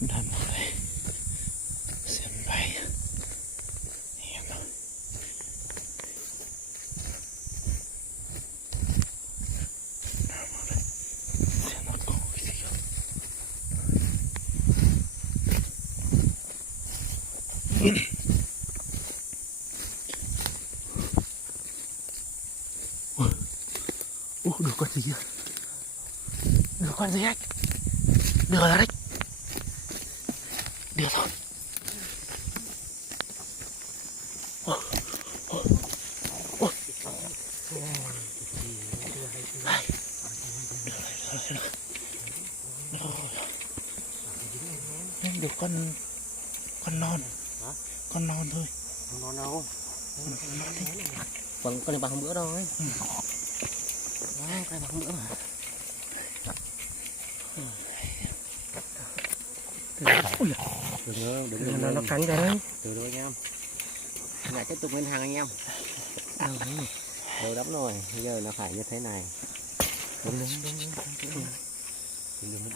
Đâm vào đây. Xiên bay. Em ơi. Đâm vào đây. Xiên nó có cái gì không? Được con gì kìa. Được con gì anh. Đưa ra đấy. Đưa thôi. Được con non. Con non thôi. Con non đâu? Còn con này bằng hôm bữa thôi. Đó, cái bằng hôm bữa mà. Đừng Nó cắn cái đấy. từ thôi anh em. Lại tiếp tục lên hàng anh em. Lâu lắm rồi, giờ nó phải như thế này. Đúng. Đừng